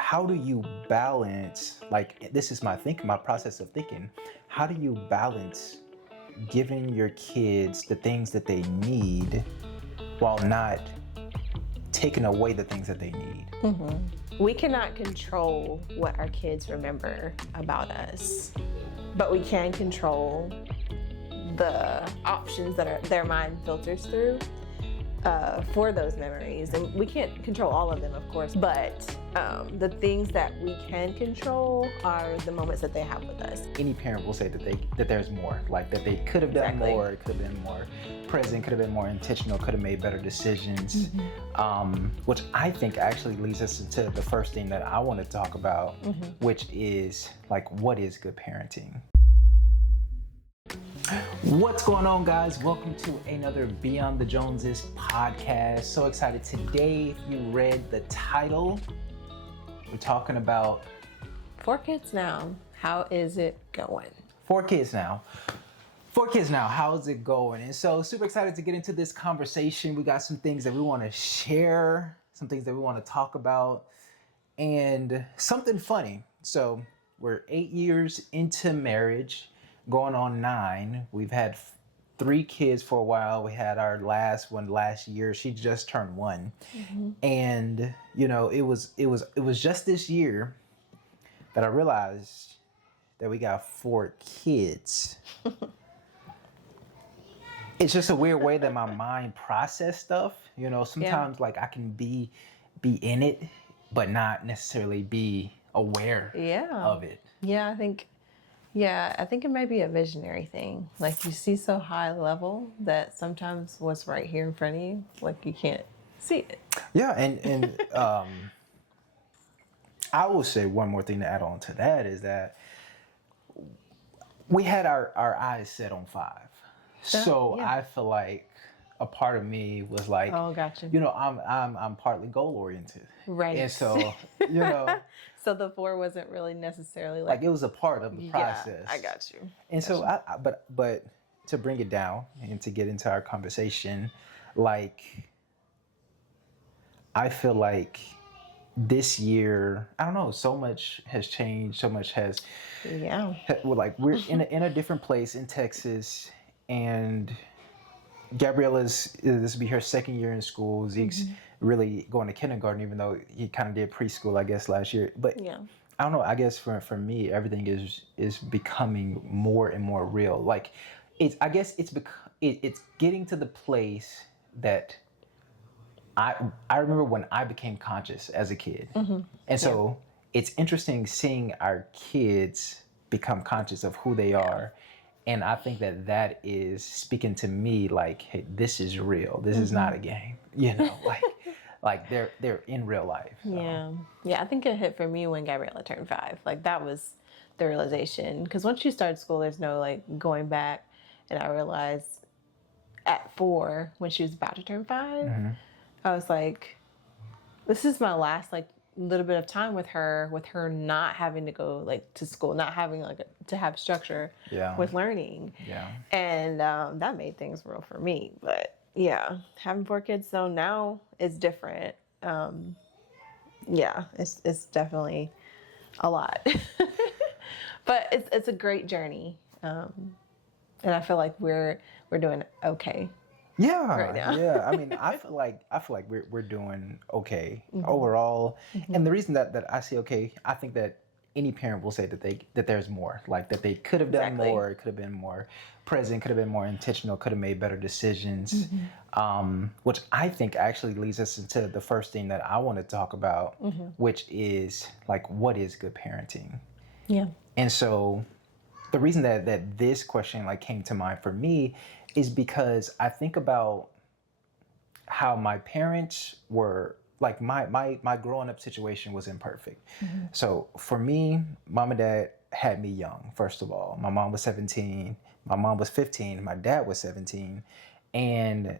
how do you balance, like, this is my process of thinking, how do you balance giving your kids the things that they need while not taking away the things that they need? We cannot control what our kids remember about us, but we can control the options that their mind filters through for those memories. And we can't control all of them, of course, but the things that we can control are the moments that they have with us. Any parent will say that there's more, like that they could have done more, could have been more present, could have been more intentional, could have made better decisions, which I think actually leads us into the first thing that I want to talk about, which is like, what is good parenting? What's going on, guys? Welcome to another Beyond the Joneses podcast. So excited today. If you read the title, we're talking about 4 kids now. How is it going? 4 kids now. 4 kids now. How's it going? And so super excited to get into this conversation. We got some things that we want to share, some things that we want to talk about, and something funny. So we're 8 years into marriage, going on 9. We've had 3 kids for a while. We had our last one last year. She just turned 1. And you know, it was just this year that I realized that we got 4 kids. It's just a weird way that my mind process stuff. You know, sometimes like I can be in it, but not necessarily be aware of it. I think it might be a visionary thing. Like, you see so high level that sometimes what's right here in front of you, like, you can't see it. Yeah, and I will say one more thing to add on to that is that we had our eyes set on 5. So I feel like a part of me was like, oh, gotcha. You know, I'm partly goal oriented, right? And so, you know, so the 4 wasn't really necessarily like it was a part of the process. I got you. And so, but to bring it down and to get into our conversation, like, I feel like this year, I don't know, so much has changed, so much has, like, we're in a different place in Texas, and Gabriella's, this will be her 2nd year in school. Zeke's really going to kindergarten, even though he kind of did preschool, I guess, last year. But I don't know, I guess for me, everything is becoming more and more real. Like, it's getting to the place that I remember when I became conscious as a kid. And so it's interesting seeing our kids become conscious of who they are. And I think that is speaking to me like, hey, this is real. This is not a game, you know, like they're in real life. So. Yeah. I think it hit for me when Gabriella turned 5. Like, that was the realization. Because once you start school, there's no like going back. And I realized at 4, when she was about to turn 5, I was like, this is my last like little bit of time with her not having to go like to school, not having like to have structure with learning. And that made things real for me. But having 4 kids though now is different. It's definitely a lot. But it's a great journey. And I feel like we're doing okay. Right now. I mean, I feel like we're doing okay overall. And the reason that I say okay, I think that any parent will say that there's more, like that they could have done more, could have been more present, could have been more intentional, could have made better decisions. Which I think actually leads us into the first thing that I want to talk about, which is like, what is good parenting? Yeah. And so the reason that this question like came to mind for me is because I think about how my parents were, like my growing up situation was imperfect. So for me, mom and dad had me young, first of all. My mom was 17, my mom was 15, my dad was 17. And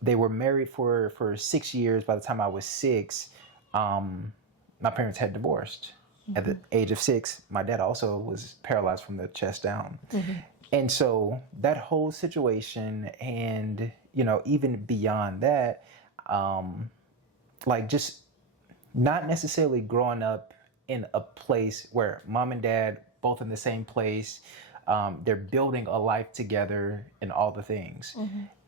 they were married for 6 years. By the time I was 6, my parents had divorced. At the age of 6, my dad also was paralyzed from the chest down. And so that whole situation, and, you know, even beyond that, like just not necessarily growing up in a place where mom and dad both in the same place. They're building a life together and all the things.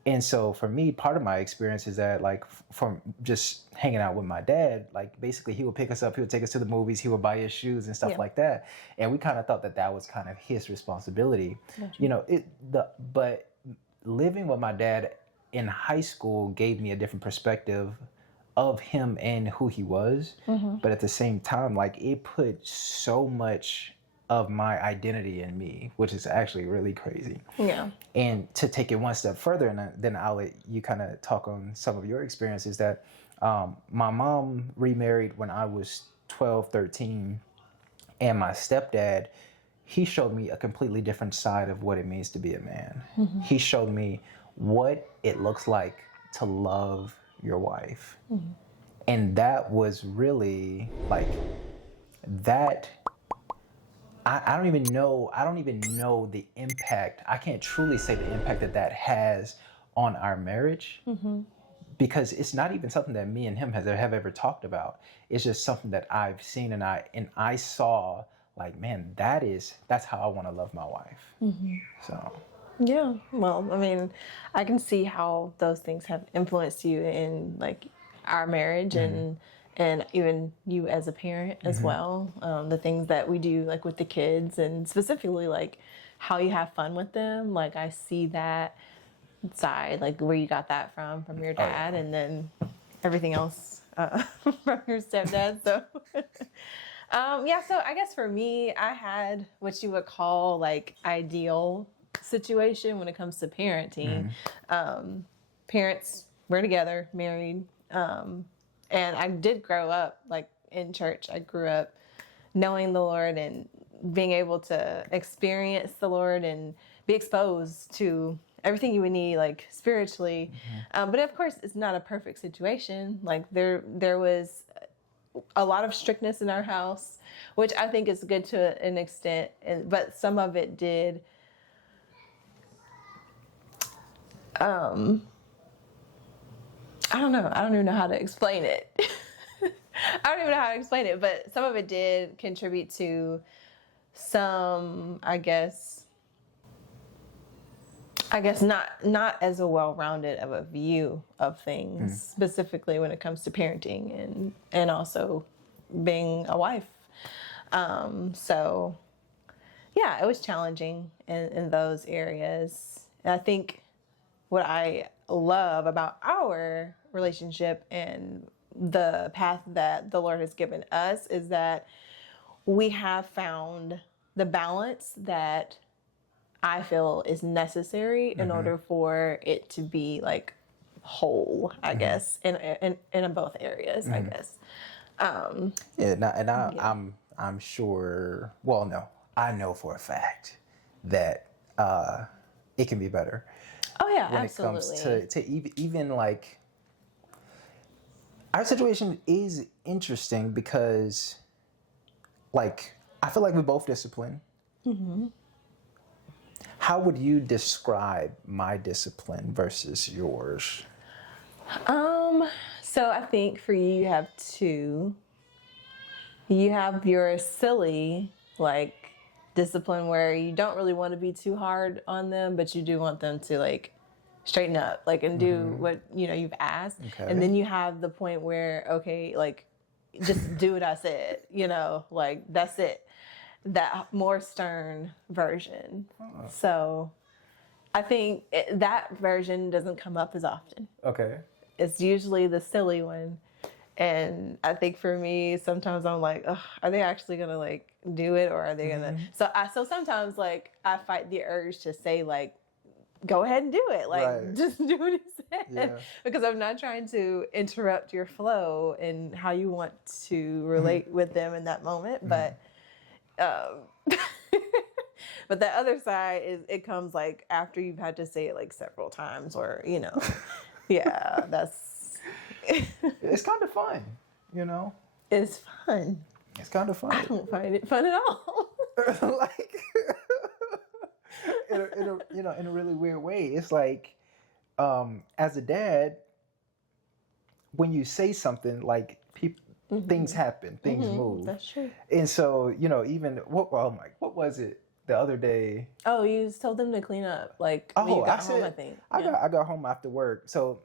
And so for me, part of my experience is that like from just hanging out with my dad, like basically he would pick us up, he would take us to the movies, he would buy us shoes and stuff like that. And we kind of thought that that was kind of his responsibility, you know, but living with my dad in high school gave me a different perspective of him and who he was. But at the same time, like it put so much of my identity in me, which is actually really crazy. Yeah. And to take it one step further, and then I'll let you kind of talk on some of your experiences, that my mom remarried when I was 12, 13, and my stepdad, he showed me a completely different side of what it means to be a man. He showed me what it looks like to love your wife. And that was really like that. I don't even know the impact. I can't truly say the impact that that has on our marriage, because it's not even something that me and him have ever talked about. It's just something that I've seen, and I saw like, man, that's how I want to love my wife. So Yeah. Well, I mean, I can see how those things have influenced you in like our marriage and even you as a parent as well. The things that we do like with the kids, and specifically like how you have fun with them. Like I see that side, like where you got that from your dad, and then everything else from your stepdad. So yeah, so I guess for me, I had what you would call like ideal situation when it comes to parenting. Parents were together, married, and I did grow up like in church. I grew up knowing the Lord and being able to experience the Lord and be exposed to everything you would need like spiritually. But of course, it's not a perfect situation. Like there was a lot of strictness in our house, which I think is good to an extent, but some of it did I don't know. I don't even know how to explain it. I don't even know how to explain it, but some of it did contribute to some, I guess not as a well-rounded of a view of things, specifically when it comes to parenting and also being a wife. So yeah, it was challenging in those areas. And I think what I love about our relationship and the path that the Lord has given us is that we have found the balance that I feel is necessary in order for it to be like whole, I guess, in both areas, I guess. I'm sure. Well, no, I know for a fact that it can be better. Oh yeah, when absolutely. it comes to even like our situation is interesting because like I feel like we're both disciplined. How would you describe my discipline versus yours? So I think for you, you have two. You have your silly, like, discipline where you don't really want to be too hard on them, but you do want them to, like, straighten up, like, and do what, you've asked. Okay. And then you have the point where, okay, like, just do what I said, like, that's it. That more stern version. So I think that version doesn't come up as often. Okay. It's usually the silly one. And I think for me, sometimes I'm like, are they actually going to like do it, or are they going to? So sometimes like I fight the urge to say like, go ahead and do it. Like, just do what he said. Because I'm not trying to interrupt your flow and how you want to relate with them in that moment. But but the other side is it comes like after you've had to say it like several times, or yeah, that's it's kind of fun, It's fun. It's kind of fun. I don't find it fun at all. Like in a really weird way. It's like as a dad, when you say something like things happen, things move. That's true. And so, even what was it the other day? Oh, you told them to clean up, like when you got home, I think. I got home after work. So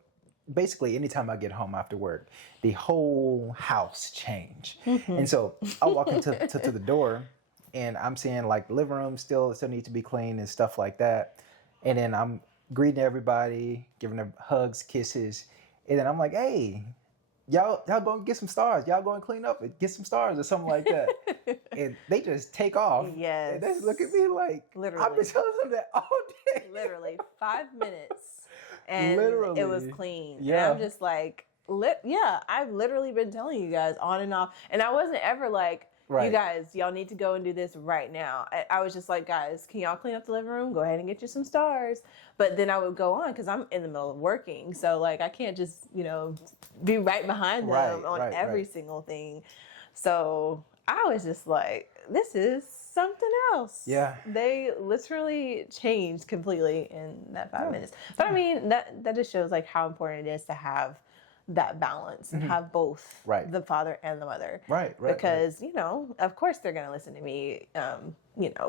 basically, anytime I get home after work, the whole house changed. And so I walk into to the door, and I'm seeing like the living room still needs to be cleaned and stuff like that. And then I'm greeting everybody, giving them hugs, kisses, and then I'm like, "Hey, y'all go and get some stars. Y'all go and clean up and get some stars or something like that." And they just take off. Yes. And they just look at me like, literally. I've been telling them that all day. Literally 5 minutes. And literally. it was clean. Yeah. And I'm just like, I've literally been telling you guys on and off. And I wasn't ever like, you guys, y'all need to go and do this right now. I was just like, guys, can y'all clean up the living room? Go ahead and get you some stars. But then I would go on because I'm in the middle of working. So like, I can't just, be right behind them on every single thing. So I was just like, this is something else. Yeah. They literally changed completely in that 5 minutes. But I mean, that just shows like how important it is to have that balance and have both the father and the mother. Right. Because, of course they're going to listen to me,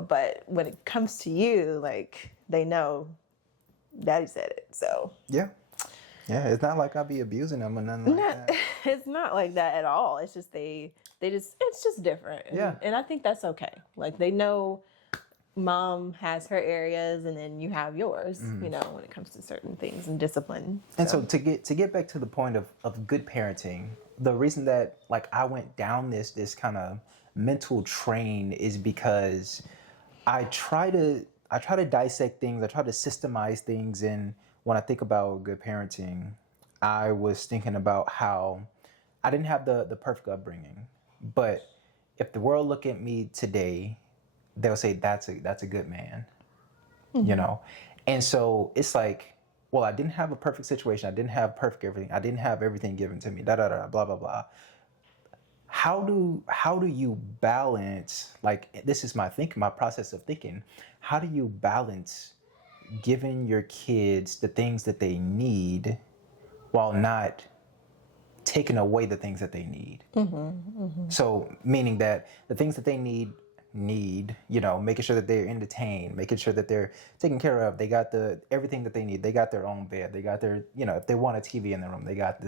but when it comes to you, like they know daddy said it. So. Yeah. Yeah. It's not like I'll be abusing them or nothing like that. It's not like that at all. It's just it's just different. And I think that's okay. Like they know mom has her areas and then you have yours, when it comes to certain things and discipline. And so to get back to the point of good parenting, the reason that like I went down this kind of mental train is because I try to dissect things, I try to systemize things, and when I think about good parenting, I was thinking about how I didn't have the perfect upbringing, but if the world look at me today, they'll say that's a good man, and so it's like, well, I didn't have a perfect situation, I didn't have perfect everything, I didn't have everything given to me, blah blah blah. How do you balance, like, this is my process of thinking, how do you balance giving your kids the things that they need while not taking away the things that they need? So meaning that the things that they need, making sure that they're entertained, making sure that they're taken care of, they got everything that they need, they got their own bed, they got their, if they want a TV in the room, they got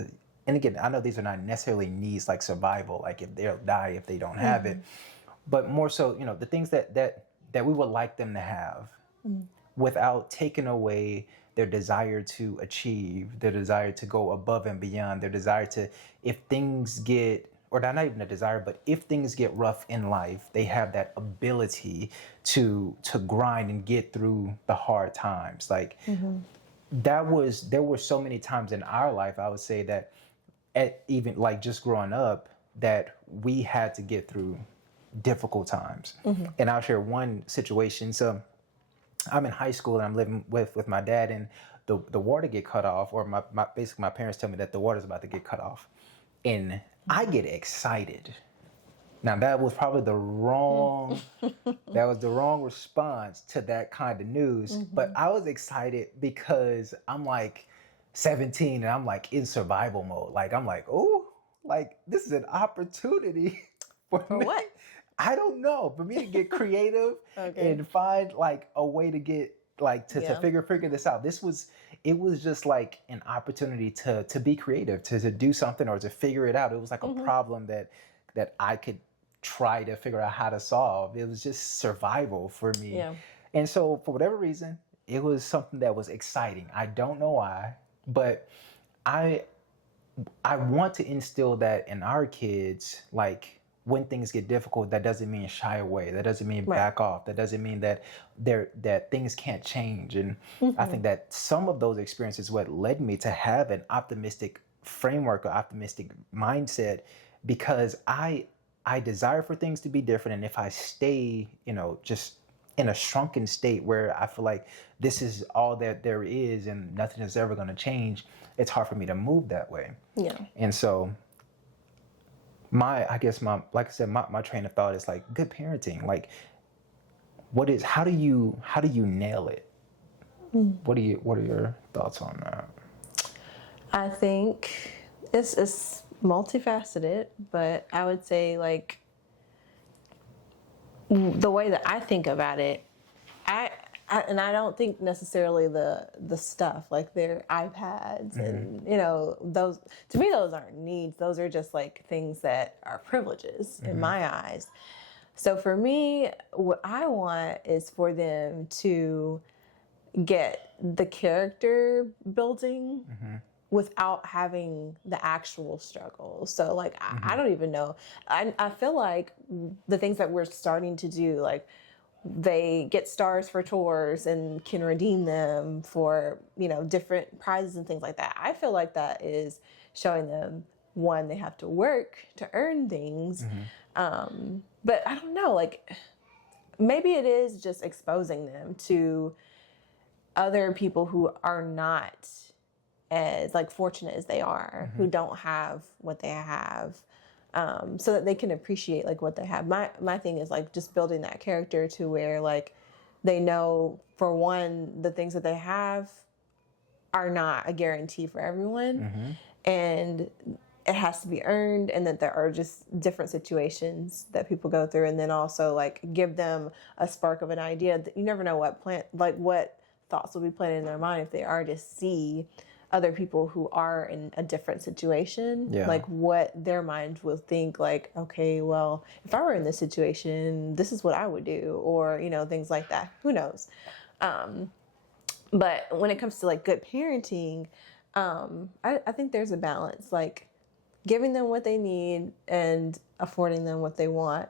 and again, I know these are not necessarily needs like survival, like if they'll die if they don't have it, but more so, the things that we would like them to have without taking away their desire to achieve, their desire to go above and beyond, their desire to, if things get, or not even a desire, but if things get rough in life, they have that ability to grind and get through the hard times. Like there were so many times in our life, I would say that even like just growing up, that we had to get through difficult times. And I'll share one situation. So I'm in high school and I'm living with my dad, and the water get cut off, or basically my parents tell me that the water's about to get cut off. And I get excited. Now that was probably the wrong response to that kind of news. But I was excited because I'm like 17 and I'm like in survival mode. Like I'm like, oh, like this is an opportunity for me. What? I don't know. For me to get creative and find like a way to get like to figure this out. It was just like an opportunity to be creative, to do something or to figure it out. It was like a problem that I could try to figure out how to solve. It was just survival for me. Yeah. And so for whatever reason, it was something that was exciting. I don't know why, but I want to instill that in our kids, like when things get difficult, that doesn't mean shy away. That doesn't mean back off. That doesn't mean that things can't change. And I think that some of those experiences what led me to have an optimistic framework or optimistic mindset, because I desire for things to be different. And if I stay, just in a shrunken state where I feel like this is all that there is and nothing is ever going to change, it's hard for me to move that way. Yeah. And so my train of thought is like good parenting. Like how do you nail it? What are your thoughts on that? I think it's multifaceted, but I would say like the way that I think about it, I, and I don't think necessarily the stuff like their iPads and those, to me those aren't needs. Those are just like things that are privileges in my eyes. So for me, what I want is for them to get the character building without having the actual struggle. So like I don't even know. I feel like the things that we're starting to do, like they get stars for tours and can redeem them for different prizes and things like that. I feel like that is showing them, one, they have to work to earn things. But I don't know, like maybe it is just exposing them to other people who are not as like fortunate as they are, who don't have what they have, so that they can appreciate like what they have. My thing is like just building that character to where like they know, for one, the things that they have are not a guarantee for everyone, and it has to be earned, and that there are just different situations that people go through, and then also like give them a spark of an idea. You never know what thoughts will be planted in their mind if they are to see other people who are in a different situation, like what their minds will think, like, okay, well, if I were in this situation, this is what I would do, or things like that. Who knows? But when it comes to like good parenting, I think there's a balance, like giving them what they need and affording them what they want,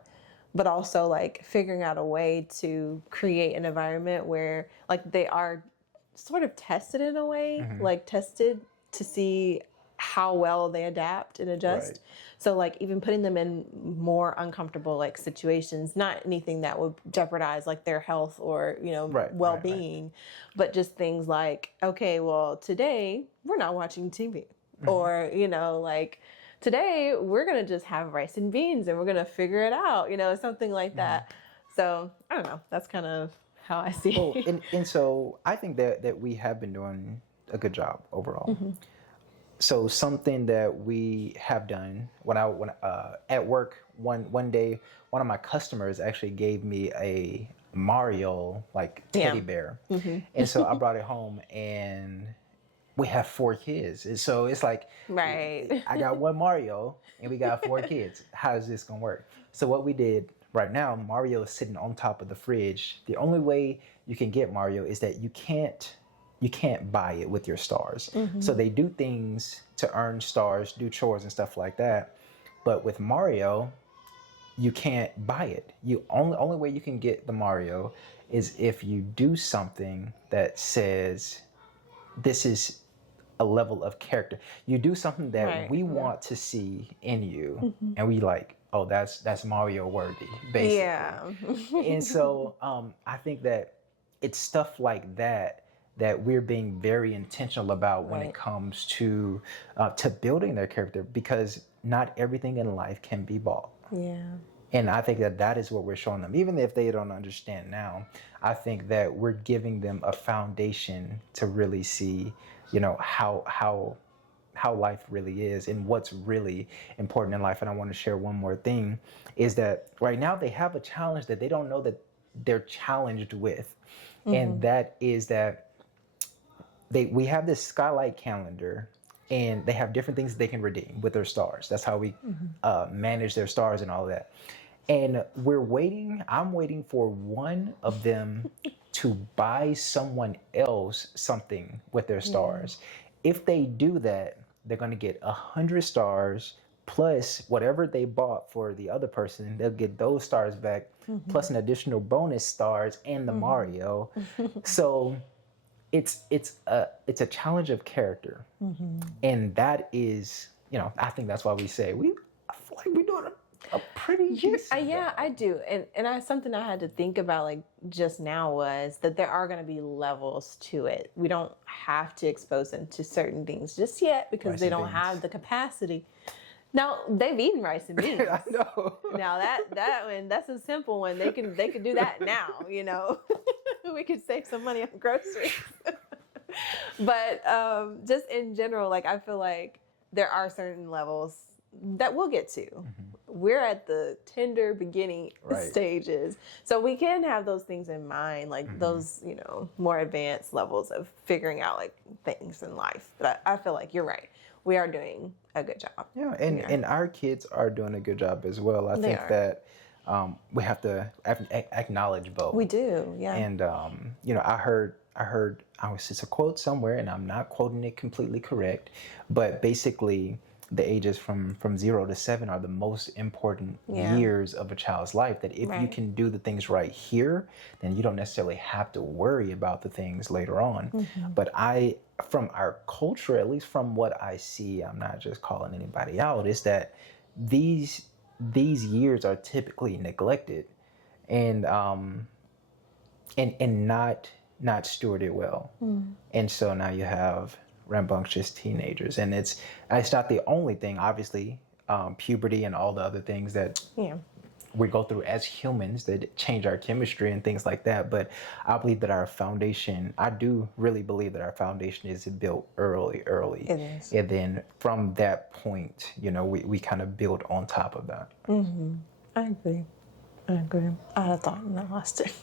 but also like figuring out a way to create an environment where like they are sort of tested in a way, like tested to see how well they adapt and adjust. Right. So like even putting them in more uncomfortable like situations, not anything that would jeopardize like their health or, well-being, but just things like, okay, well, today we're not watching TV, or, like today we're going to just have rice and beans and we're going to figure it out, something like that. So I don't know. That's kind of how I see it. And so I think that we have been doing a good job overall. So something that we have done when at work one day, one of my customers actually gave me a Mario like teddy bear, and so I brought it home, and we have 4 kids, and so it's like, right, I got one Mario and we got 4 kids. How is this gonna work? So what we did. Right now, Mario is sitting on top of the fridge. The only way you can get Mario is that you can't buy it with your stars. So they do things to earn stars, do chores and stuff like that. But with Mario, you can't buy it. Only way you can get the Mario is if you do something that says this is a level of character. You do something that we want to see in you, and we like, oh, that's Mario worthy, basically. Yeah. And so I think that it's stuff like that we're being very intentional about when it comes to building their character, because not everything in life can be bought. Yeah. And I think that is what we're showing them. Even if they don't understand now, I think that we're giving them a foundation to really see, how life really is and what's really important in life. And I want to share one more thing, is that right now they have a challenge that they don't know that they're challenged with. And that is that we have this skylight calendar, and they have different things they can redeem with their stars. That's how we manage their stars and all of that. And I'm waiting for one of them to buy someone else something with their stars. If they do that, they're going to get 100 stars plus whatever they bought for the other person. They'll get those stars back plus an additional bonus stars and the Mario. So it's a challenge of character, and that is, I think that's why we say I feel like we're doing a pretty decent job. I do, and something I had to think about like just now was that there are going to be levels to it. We don't have to expose them to certain things just yet because they don't have the capacity. Now they've eaten rice and beans. I know. Now that one, that's a simple one. They can do that now. We could save some money on groceries. But just in general, like I feel like there are certain levels that we'll get to. We're at the tender beginning stages. So we can have those things in mind, like those, you know, more advanced levels of figuring out like things in life. But I feel like you're right. We are doing a good job. Yeah, and our kids are doing a good job as well. I think that we have to acknowledge both. We do, yeah. And you know, it's a quote somewhere, and I'm not quoting it completely correct, but basically the ages from 0 to 7 are the most important years of a child's life. That if you can do the things right here, then you don't necessarily have to worry about the things later on. But from our culture, at least from what I see, I'm not just calling anybody out, is that these years are typically neglected and not stewarded well. And so now you have rambunctious teenagers, and it's not the only thing, obviously. Puberty and all the other things that we go through as humans that change our chemistry and things like that. But I believe that I do really believe that our foundation is built early. It is. And then from that point, you know, we kind of build on top of that. I agree. I had a thought and I lost it.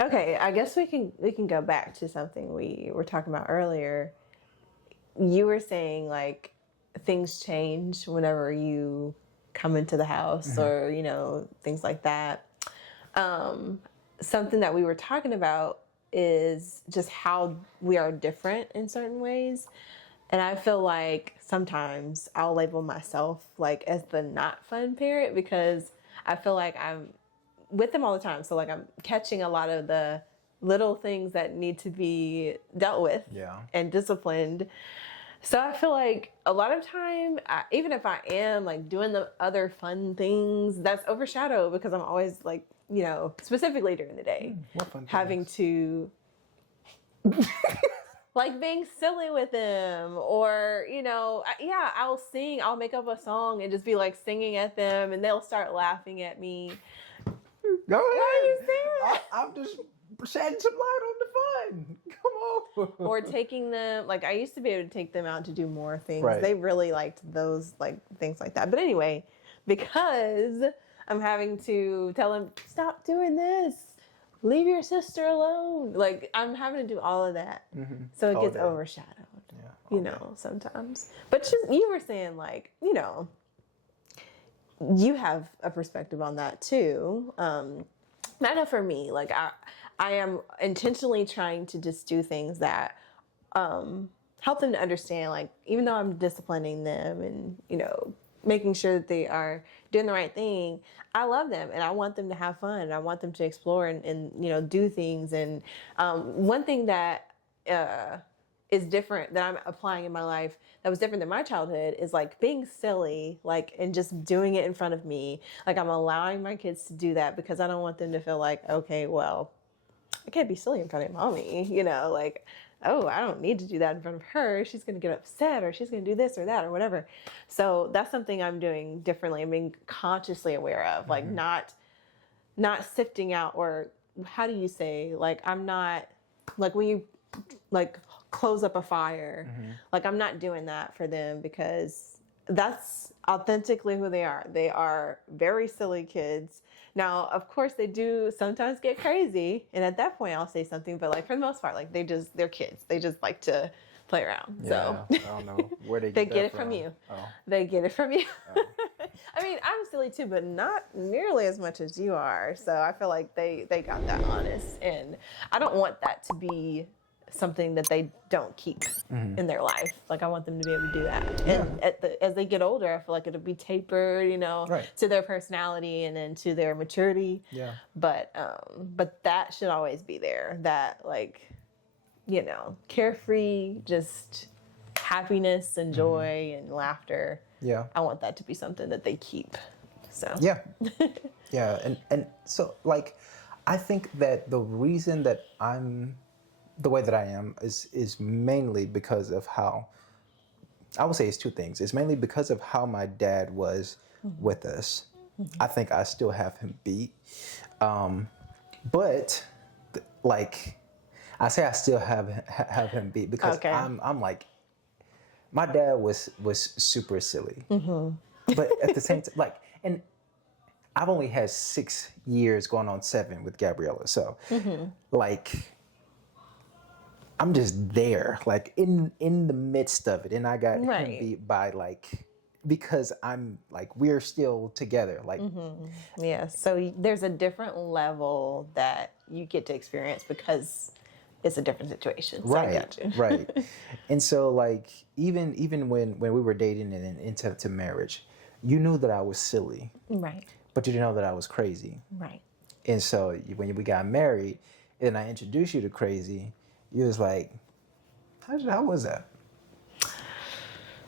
Okay, I guess we can go back to something we were talking about earlier. You were saying like things change whenever you come into the house or, you know, things like that. Something that we were talking about is just how we are different in certain ways. And I feel like sometimes I'll label myself like as the not fun parent because I feel like I'm with them all the time. So like I'm catching a lot of the little things that need to be dealt with and disciplined. So I feel like a lot of time, even if I am like doing the other fun things, that's overshadowed because I'm always like, you know, specifically during the day, having to like being silly with them or, you know, I'll make up a song and just be like singing at them and they'll start laughing at me. Go ahead. Why are you saying that? I'm just shedding some light on the fun. Come on. Or taking them, like I used to be able to take them out to do more things. Right. They really liked those, like things like that. But anyway, because I'm having to tell them, stop doing this. Leave your sister alone. Like I'm having to do all of that. So it gets overshadowed, you know, sometimes. But just, you were saying like, you know, you have a perspective on that too. I know for me, like I am intentionally trying to just do things that help them to understand, like, even though I'm disciplining them and, you know, making sure that they are doing the right thing, I love them and I want them to have fun and I want them to explore and you know, do things. And one thing that is different that I'm applying in my life that was different than my childhood is like being silly, like, and just doing it in front of me. Like I'm allowing my kids to do that because I don't want them to feel like, okay, well, I can't be silly in front of mommy, you know, like, oh, I don't need to do that in front of her. She's going to get upset or she's going to do this or that or whatever. So that's something I'm doing differently. I'm being consciously aware of, like not sifting out, or how do you say, like, I'm not, like when you like close up a fire, like I'm not doing that for them because that's authentically who they are. They are very silly kids. Now, of course, they do sometimes get crazy. And at that point, I'll say something. But like for the most part, like they're kids. They just like to play around. Yeah, so I don't know where they get it from you. Oh. They get it from you. Oh. I mean, I'm silly too, but not nearly as much as you are. So I feel like they got that honest. And I don't want that to be something that they don't keep in their life. Like I want them to be able to do that. And as they get older, I feel like it'll be tapered, you know, to their personality and then to their maturity. Yeah. But that should always be there. That, like, you know, carefree, just happiness and joy and laughter. Yeah. I want that to be something that they keep. So yeah. Yeah. And so, like, I think that the reason that I'm the way that I am is mainly because of how, I would say it's two things. It's mainly because of how my dad was with us. I think I still have him beat. But like, I say I still have him beat because I'm like, my dad was super silly, but at the same time, like, and I've only had 6 years going on 7 with Gabriella, so like I'm just there, like in the midst of it, and I got him beat by like because I'm like we're still together, like Yeah. So there's a different level that you get to experience because it's a different situation. So I got you. Right. And so like even when we were dating and into marriage, you knew that I was silly, Right. but you didn't know that I was crazy. Right. And so when we got married, and I introduced you to crazy, you was like, how was that?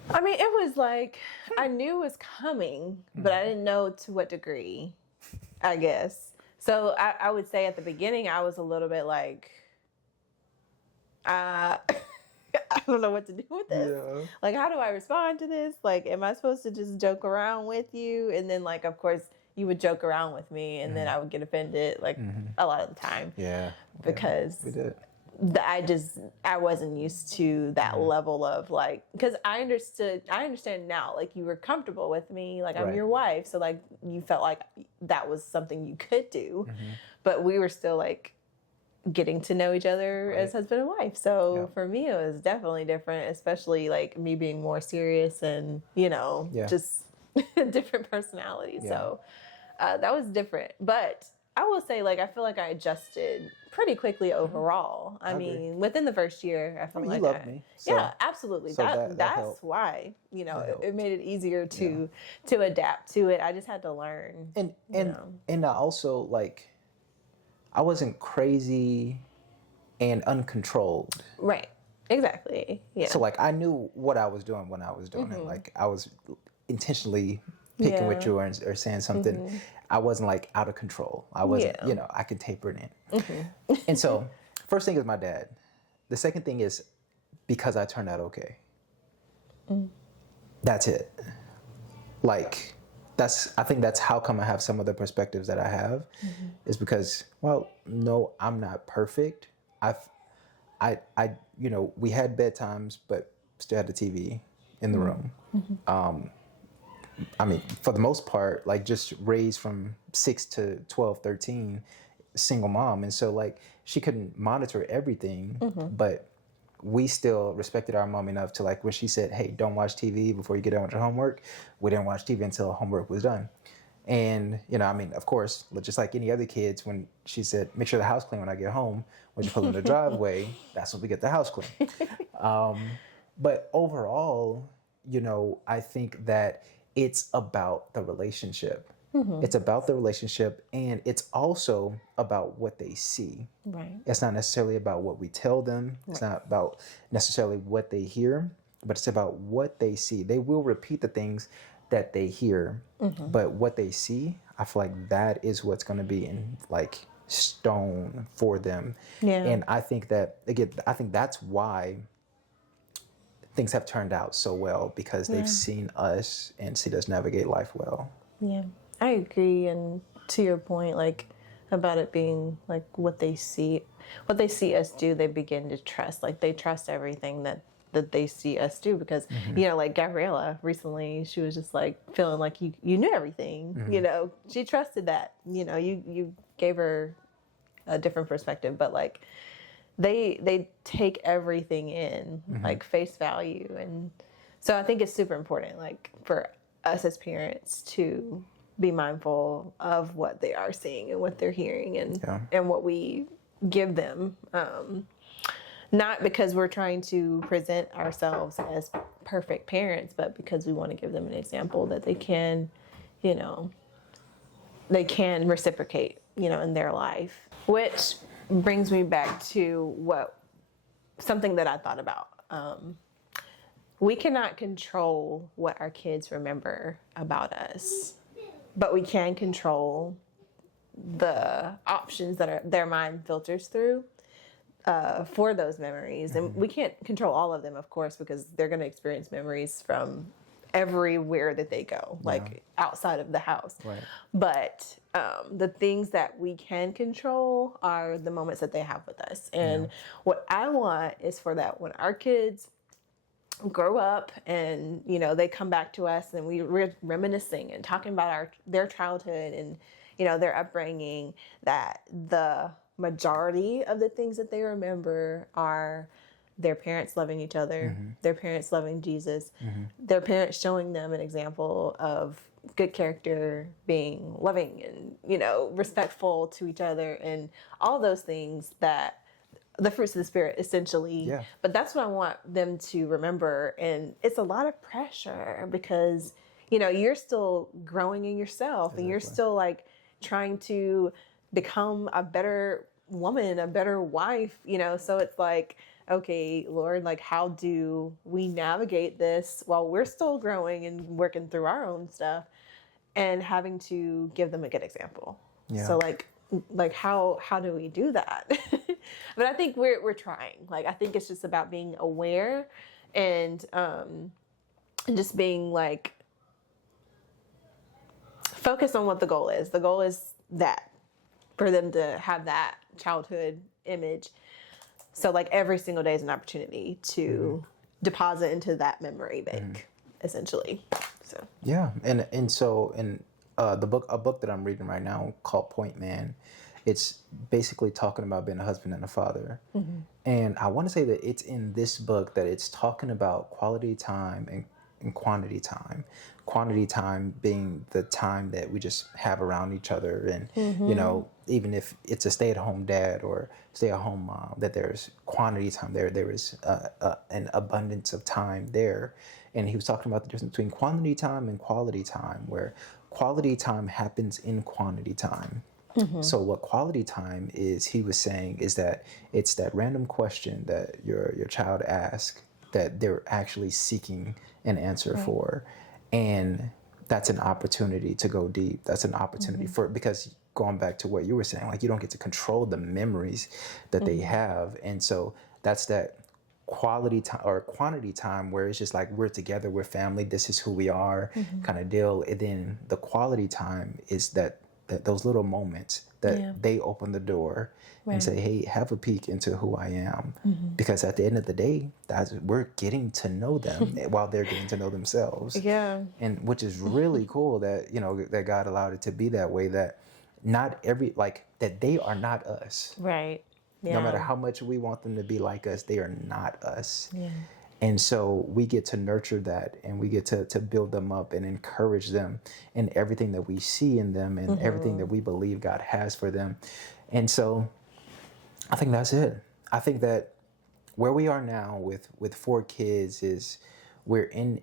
I mean, it was like I knew it was coming, but I didn't know to what degree, I guess. So I would say at the beginning, I was a little bit like, I don't know what to do with this. Yeah. Like, how do I respond to this? Like, am I supposed to just joke around with you? And then, like, of course, you would joke around with me, and then I would get offended, like, a lot of the time. Yeah. Because we did. I wasn't used to that level of like, because I understand now, like you were comfortable with me, like I'm your wife. So like you felt like that was something you could do, but we were still like getting to know each other as husband and wife. So for me, it was definitely different, especially like me being more serious and, just different personalities. Yeah. So that was different, but I will say, like, I feel like I adjusted pretty quickly overall. I mean, within the first year, I feel like you loved me. So, yeah, absolutely. So that's helped. why, it made it easier to adapt to it. I just had to learn. And I also like, I wasn't crazy and uncontrolled. Right. Exactly. Yeah. So like I knew what I was doing when I was doing it. Like I was intentionally picking with you or saying something. I wasn't like out of control. I wasn't, I could taper it in. And so first thing is my dad. The second thing is because I turned out okay. That's it. Like I think that's how come I have some of the perspectives that I have is because, well, no, I'm not perfect. We had bedtimes, but still had the TV in the room. I mean, for the most part, like just raised from 6 to 12, 13, single mom. And so like she couldn't monitor everything, but we still respected our mom enough to like when she said, hey, don't watch TV before you get done with your homework. We didn't watch TV until homework was done. And, I mean, of course, just like any other kids, when she said, make sure the house clean when I get home, when you pull in the driveway, that's when we get the house clean. But overall, I think that it's about the relationship. It's about the relationship, and it's also about what they see. Right. It's not necessarily about what we tell them. It's not about necessarily what they hear, but it's about what they see. They will repeat the things that they hear, but what they see, I feel like that is what's going to be in like stone for them. Yeah. And I think that, again, that's why things have turned out so well, because they've seen us and seen us navigate life well. Yeah, I agree. And to your point, like about it being like what they see us do, they begin to trust. Like they trust everything that they see us do, because like Gabriella recently, she was just like feeling like you knew everything. She trusted that. You gave her a different perspective, but like they take everything in like face value. And so I think it's super important, like for us as parents to be mindful of what they are seeing and what they're hearing and what we give them. Not because we're trying to present ourselves as perfect parents, but because we want to give them an example that they can, reciprocate, in their life. Which brings me back to something that I thought about. We cannot control what our kids remember about us, but we can control the options that their mind filters through for those memories. And we can't control all of them, of course, because they're going to experience memories from everywhere that they go, like outside of the house. Right. But the things that we can control are the moments that they have with us. And what I want is for that when our kids grow up and, you know, they come back to us and we're reminiscing and talking about their childhood and, you know, their upbringing, that the majority of the things that they remember are their parents loving each other, their parents loving Jesus, their parents showing them an example of good character, being loving and, you know, respectful to each other, and all those things, that the fruits of the spirit essentially. Yeah. But that's what I want them to remember. And it's a lot of pressure because, you know, you're still growing in yourself and you're still like trying to become a better woman, a better wife, you know? So it's like, okay, Lord, like, how do we navigate this while we're still growing and working through our own stuff and having to give them a good example? Yeah. So like how do we do that? But I think we're trying. Like, I think it's just about being aware and just being like focused on what the goal is. The goal is that for them to have that childhood image. So like every single day is an opportunity to deposit into that memory bank, essentially. So yeah, and so in a book that I'm reading right now called Point Man, it's basically talking about being a husband and a father. And I want to say that it's in this book that it's talking about quality time and quantity time. Quantity time being the time that we just have around each other, and you know, even if it's a stay-at-home dad or stay-at-home mom, that there's quantity time there. There is an abundance of time there. And he was talking about the difference between quantity time and quality time, where quality time happens in quantity time. So what quality time is, he was saying, is that it's that random question that your child asks that they're actually seeking an answer for. And that's an opportunity to go deep. That's an opportunity for, because going back to what you were saying, like, you don't get to control the memories that they have. And so that's that quality time or quantity time where it's just like, we're together, we're family, this is who we are, kind of deal. And then the quality time is that those little moments that they open the door and say, hey, have a peek into who I am. Because at the end of the day, we're getting to know them while they're getting to know themselves. yeah, And which is really cool that, you know, that God allowed it to be that way, that not every, like, that they are not us. right. Yeah. No matter how much we want them to be like us, they are not us. And so we get to nurture that, and we get to build them up and encourage them in everything that we see in them and everything that we believe God has for them. And so I think that's it. I think that where we are now with 4 kids is we're in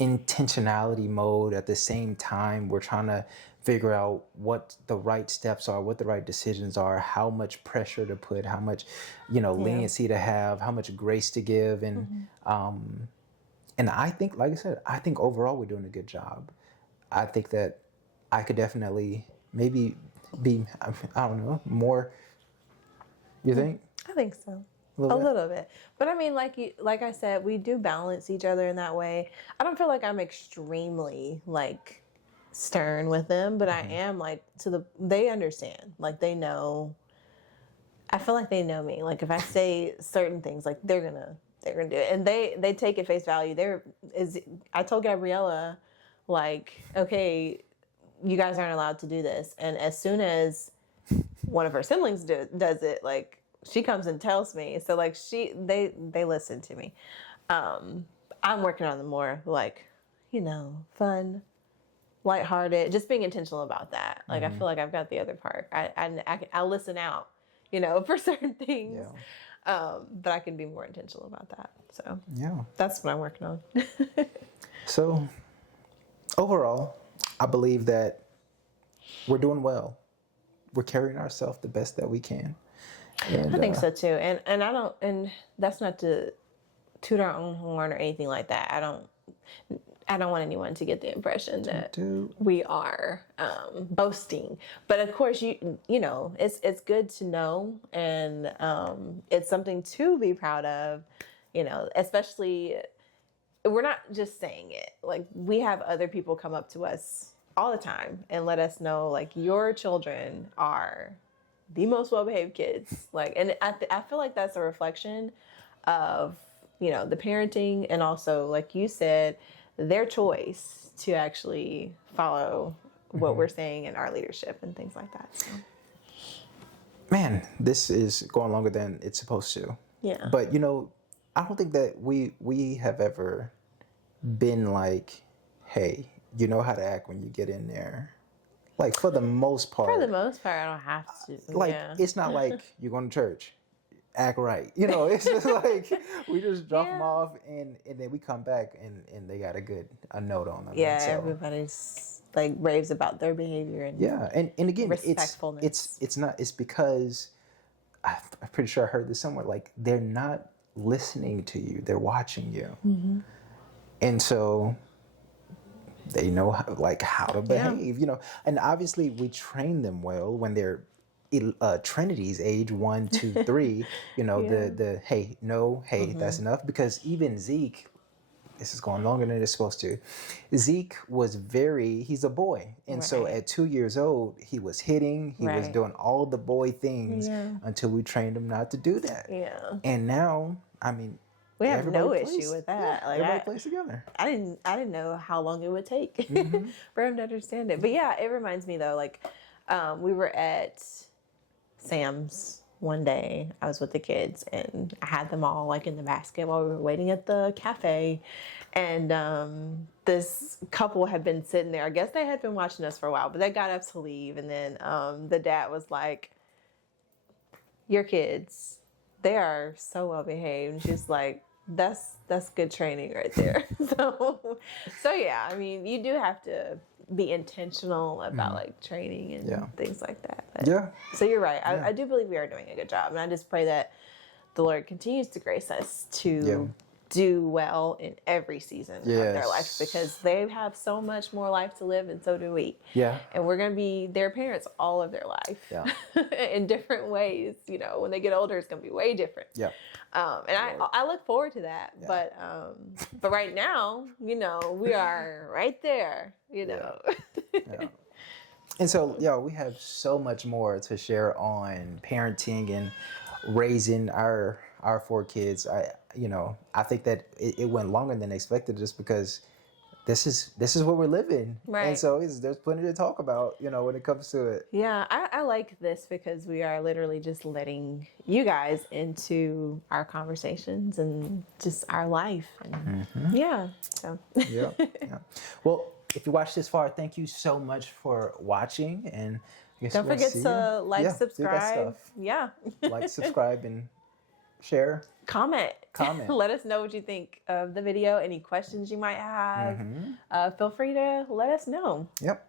intentionality mode. At the same time, we're trying to figure out what the right steps are, what the right decisions are, how much pressure to put, how much, you know, leniency to have, how much grace to give. And I think, like I said, I think overall we're doing a good job. I think that I could definitely maybe be, I don't know, more. You think? I think so. A little bit. But I mean, like I said, we do balance each other in that way. I don't feel like I'm extremely like stern with them, but I am like they understand. Like, they know. I feel like they know me. Like, if I say certain things, like, they're gonna do it, and they take it face value. I told Gabriella, like, okay, you guys aren't allowed to do this, and as soon as one of her siblings does it, like, she comes and tells me. So like they listen to me. I'm working on the more like, you know, fun, lighthearted, just being intentional about that. Like, I feel like I've got the other part. I listen out, you know, for certain things. But I can be more intentional about that. So that's what I'm working on. So overall, I believe that we're doing well. We're carrying ourselves the best that we can. And, I think so too. And I don't, and that's not to toot our own horn or anything like that. I don't want anyone to get the impression that we are boasting. But of course, you know, it's good to know, and it's something to be proud of, you know, especially, we're not just saying it. Like, we have other people come up to us all the time and let us know, like, your children are the most well-behaved kids. Like, and I feel like that's a reflection of you know, the parenting and also, like you said, their choice to actually follow what we're saying in our leadership and things like that. So. Man, this is going longer than it's supposed to. Yeah. But, you know, I don't think that we have ever been like, hey, you know how to act when you get in there. Like, for the most part. For the most part, I don't have to. Like, it's not like you're going to church, act right. You know, it's just like we just drop them off and then we come back and they got a note on them. Yeah, so, everybody's like raves about their behavior and and again, respectfulness. It's because I'm pretty sure I heard this somewhere. Like, they're not listening to you; they're watching you, and so they know how to behave. You know, and obviously we train them well when they're Trinity's age 1, 2, 3. You know, the hey, no, hey, that's enough. Because even Zeke, this is going longer than it's supposed to. Zeke was he's a boy. And so at 2 years old, he was hitting, he was doing all the boy things until we trained him not to do that. Yeah. And now, I mean, we have no issue with that. Like, everybody plays together. I didn't know how long it would take for him to understand it. But yeah, it reminds me though, like we were at Sam's one day. I was with the kids and I had them all like in the basket while we were waiting at the cafe. And this couple had been sitting there. I guess they had been watching us for a while, but they got up to leave. And then the dad was like, your kids, they are so well behaved. And she's like, that's good training right there. So yeah, I mean, you do have to be intentional about like training and things like that. But, so you're right. I do believe we are doing a good job. And I just pray that the Lord continues to grace us to do well in every season of their life, because they have so much more life to live and so do we. Yeah. And we're going to be their parents all of their life. Yeah. In different ways. You know, when they get older, it's going to be way different. Yeah. And I look forward to that. Yeah. But right now, you know, we are right there, you know. Yeah. And so, we have so much more to share on parenting and raising our 4 kids. I think that it went longer than expected just because this is what we're living. Right. And so there's plenty to talk about, you know, when it comes to it. Yeah, I like this because we are literally just letting you guys into our conversations and just our life. And so. Yeah. Well, if you watched this far, thank you so much for watching. And don't forget to like, subscribe. Yeah. Like, subscribe, and share. Comment. Let us know what you think of the video. Any questions you might have. Feel free to let us know. Yep.